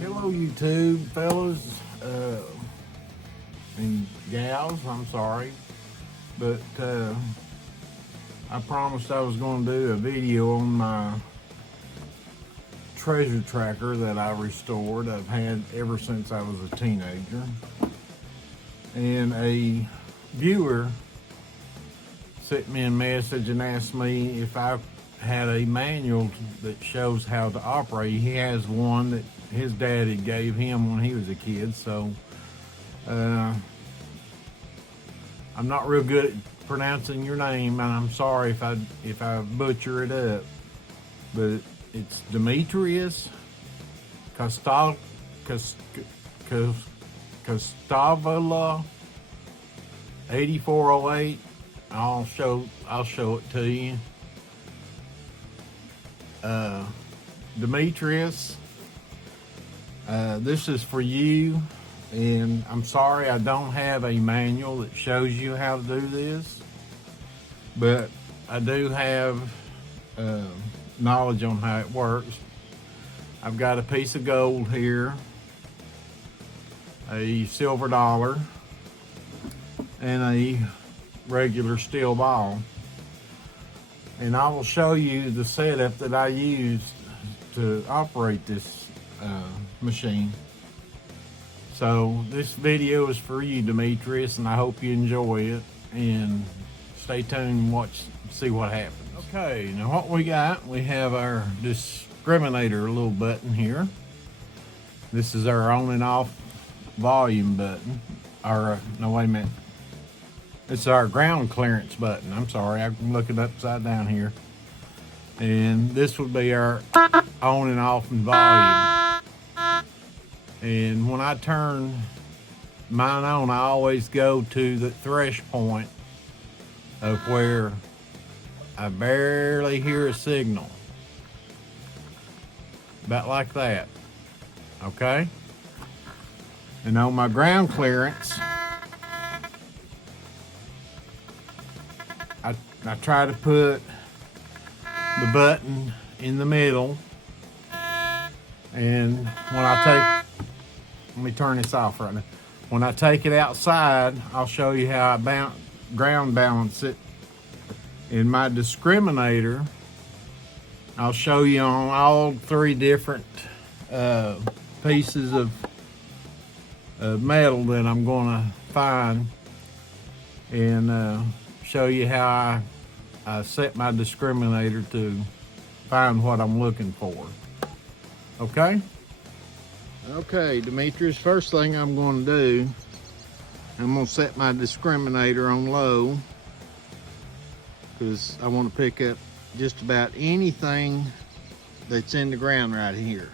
Hello YouTube fellas and gals, I'm sorry, but I promised I was going to do a video on my treasure tracker that I restored. I've had ever since I was a teenager, and a viewer sent me a message and asked me if I had a manual that shows how to operate. He has one that his daddy gave him when he was a kid, so I'm not real good at pronouncing your name, and I'm sorry if I butcher it up, but it's Demetrius Costavala 8408. I'll show it to you. Demetrius, this is for you, and I'm sorry I don't have a manual that shows you how to do this, but I do have knowledge on how it works. I've got a piece of gold here, a silver dollar, and a regular steel ball, and I will show you the setup that I used to operate this machine. So this video is for you, Demetrius, and I hope you enjoy it, and stay tuned and see what happens. Okay, now what we got, we have our discriminator little button here. This is our on and off volume button, or no, wait a minute. It's our ground clearance button. I'm sorry, I'm looking upside down here. And this would be our on and off and volume. And when I turn mine on, I always go to the thresh point of where I barely hear a signal. About like that. Okay? And on my ground clearance, I try to put the button in the middle, and when I take, let me turn this off right now. When I take it outside, I'll show you how I ground balance it. In my discriminator, I'll show you on all three different pieces of metal that I'm going to find, and show you how I set my discriminator to find what I'm looking for. Okay? Okay, Demetrius, first thing I'm going to do, I'm going to set my discriminator on low, because I want to pick up just about anything that's in the ground right here.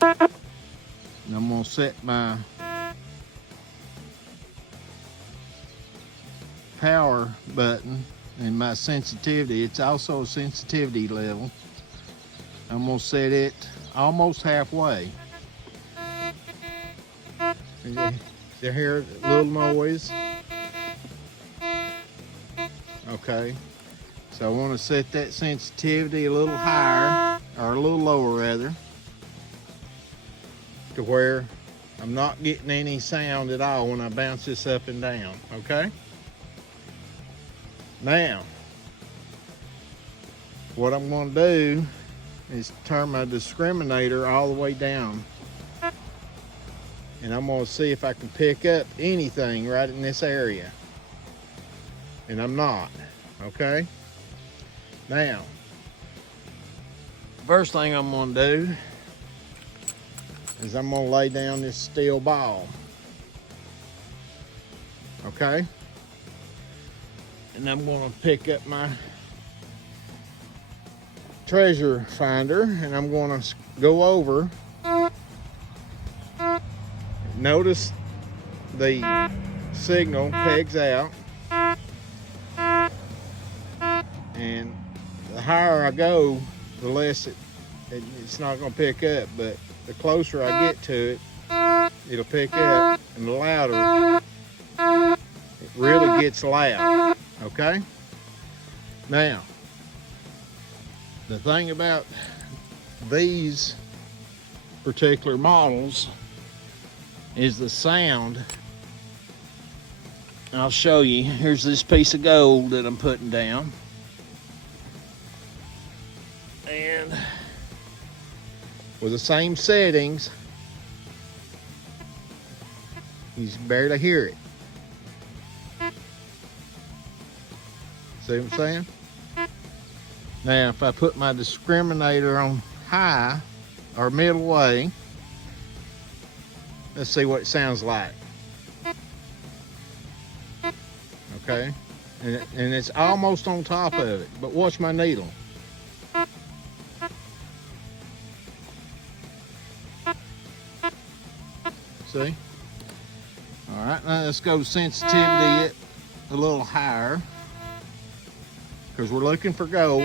And I'm going to set my power button and my sensitivity. It's also a sensitivity level. I'm going to set it almost halfway. You hear a little noise? Okay. So I want to set that sensitivity a little higher, or a little lower rather, to where I'm not getting any sound at all when I bounce this up and down, okay? Now, what I'm going to do is turn my discriminator all the way down, and I'm going to see if I can pick up anything right in this area, and I'm not, okay? Now, first thing I'm going to do is I'm going to lay down this steel ball, okay? And I'm going to pick up my treasure finder, and I'm going to go over. Notice the signal pegs out, and the higher I go, the less it's not going to pick up, but the closer I get to it, it'll pick up, and the louder it really gets loud. Okay? Now, the thing about these particular models is the sound. I'll show you. Here's this piece of gold that I'm putting down. And with the same settings, you can barely hear it. See what I'm saying? Now, if I put my discriminator on high or middle way, let's see what it sounds like. Okay, and it's almost on top of it, but watch my needle. See? All right, now let's go to sensitivity a little higher, because we're looking for gold.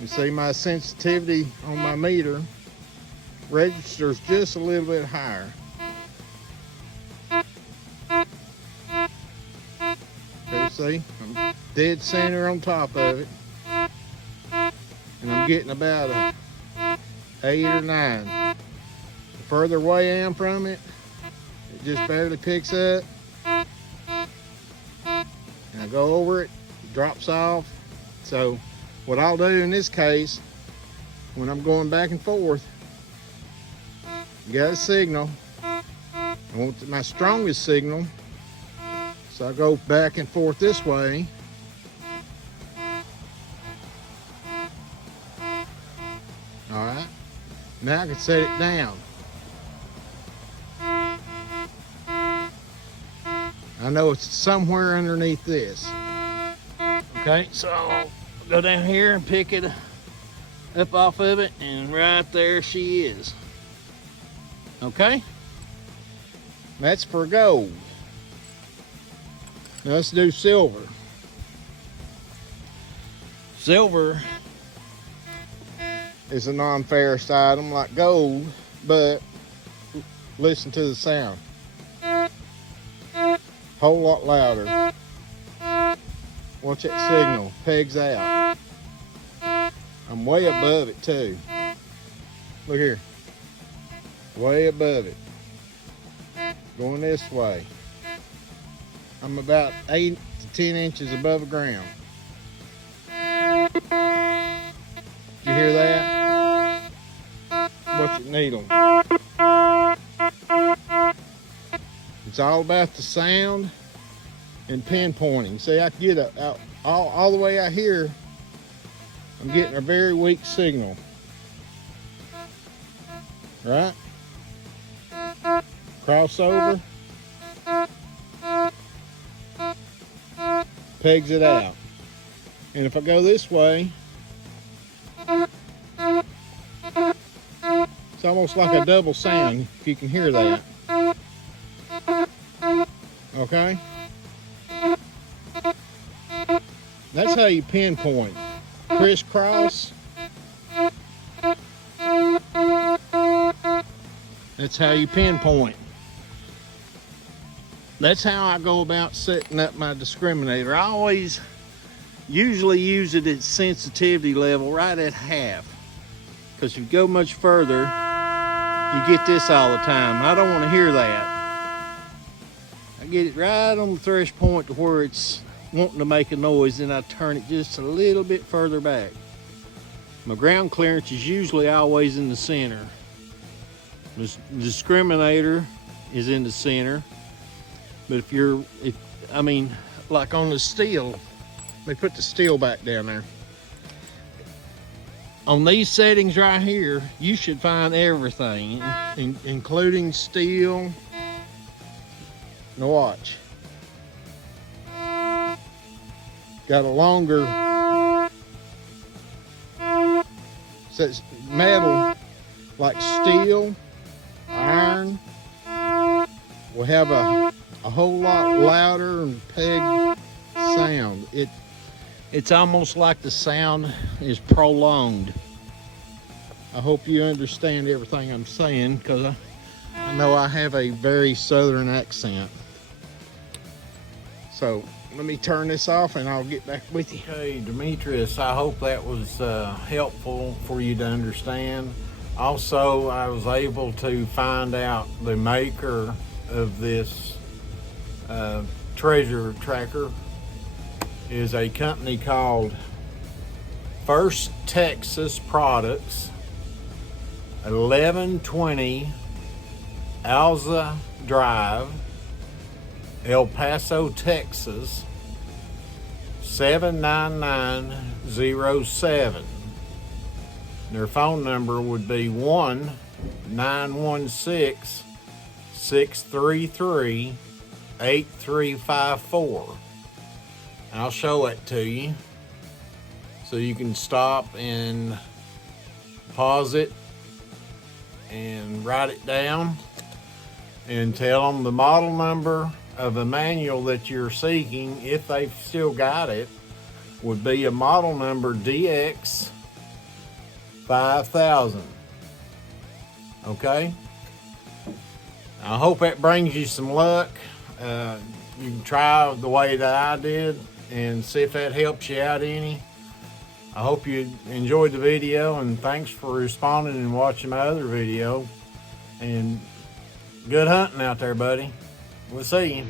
You see my sensitivity on my meter registers just a little bit higher. Okay, see? I'm dead center on top of it. And I'm getting about a 8 or 9. The further away I am from it, it just barely picks up. And I go over it, it drops off. So what I'll do in this case, when I'm going back and forth, you got a signal. I want my strongest signal, so I go back and forth this way. All right, now I can set it down. I know it's somewhere underneath this. Okay, so I'll go down here and pick it up off of it, and right there she is. Okay, that's for gold. Now let's do silver. Silver is a non-ferrous item like gold, but listen to the sound. Whole lot louder. Watch that signal, pegs out. I'm way above it too. Look here, way above it. Going this way. I'm about 8 to 10 inches above the ground. Did you hear that? Watch it needle. It's all about the sound and pinpointing. See, I can get all the way out here. I'm getting a very weak signal. Right? Crossover. Pegs it out. And if I go this way, it's almost like a double sound, if you can hear that. Okay? That's how you pinpoint. Crisscross. That's how you pinpoint. That's how I go about setting up my discriminator. I usually use it at sensitivity level right at half. Because if you go much further, you get this all the time. I don't want to hear that. I get it right on the thresh point to where it's wanting to make a noise, then I turn it just a little bit further back. My ground clearance is usually always in the center. The discriminator is in the center. But like on the steel, let me put the steel back down there. On these settings right here, you should find everything, including steel. Now watch. Got a longer, so it's metal like steel, iron. Will have a whole lot louder and peg sound. It's almost like the sound is prolonged. I hope you understand everything I'm saying, because I know I have a very southern accent. So let me turn this off and I'll get back with you. Okay, Demetrius, I hope that was helpful for you to understand. Also, I was able to find out the maker of this treasure tracker is a company called First Texas Products, 1120 Alza Drive, El Paso, Texas, 79907. Their phone number would be 1-916-633-8354. I'll show it to you so you can stop and pause it and write it down and tell them the model number of the manual that you're seeking, if they've still got it, would be a model number DX 5000. Okay? I hope that brings you some luck. You can try the way that I did and see if that helps you out any. I hope you enjoyed the video, and thanks for responding and watching my other video. And good hunting out there, buddy. We'll see you.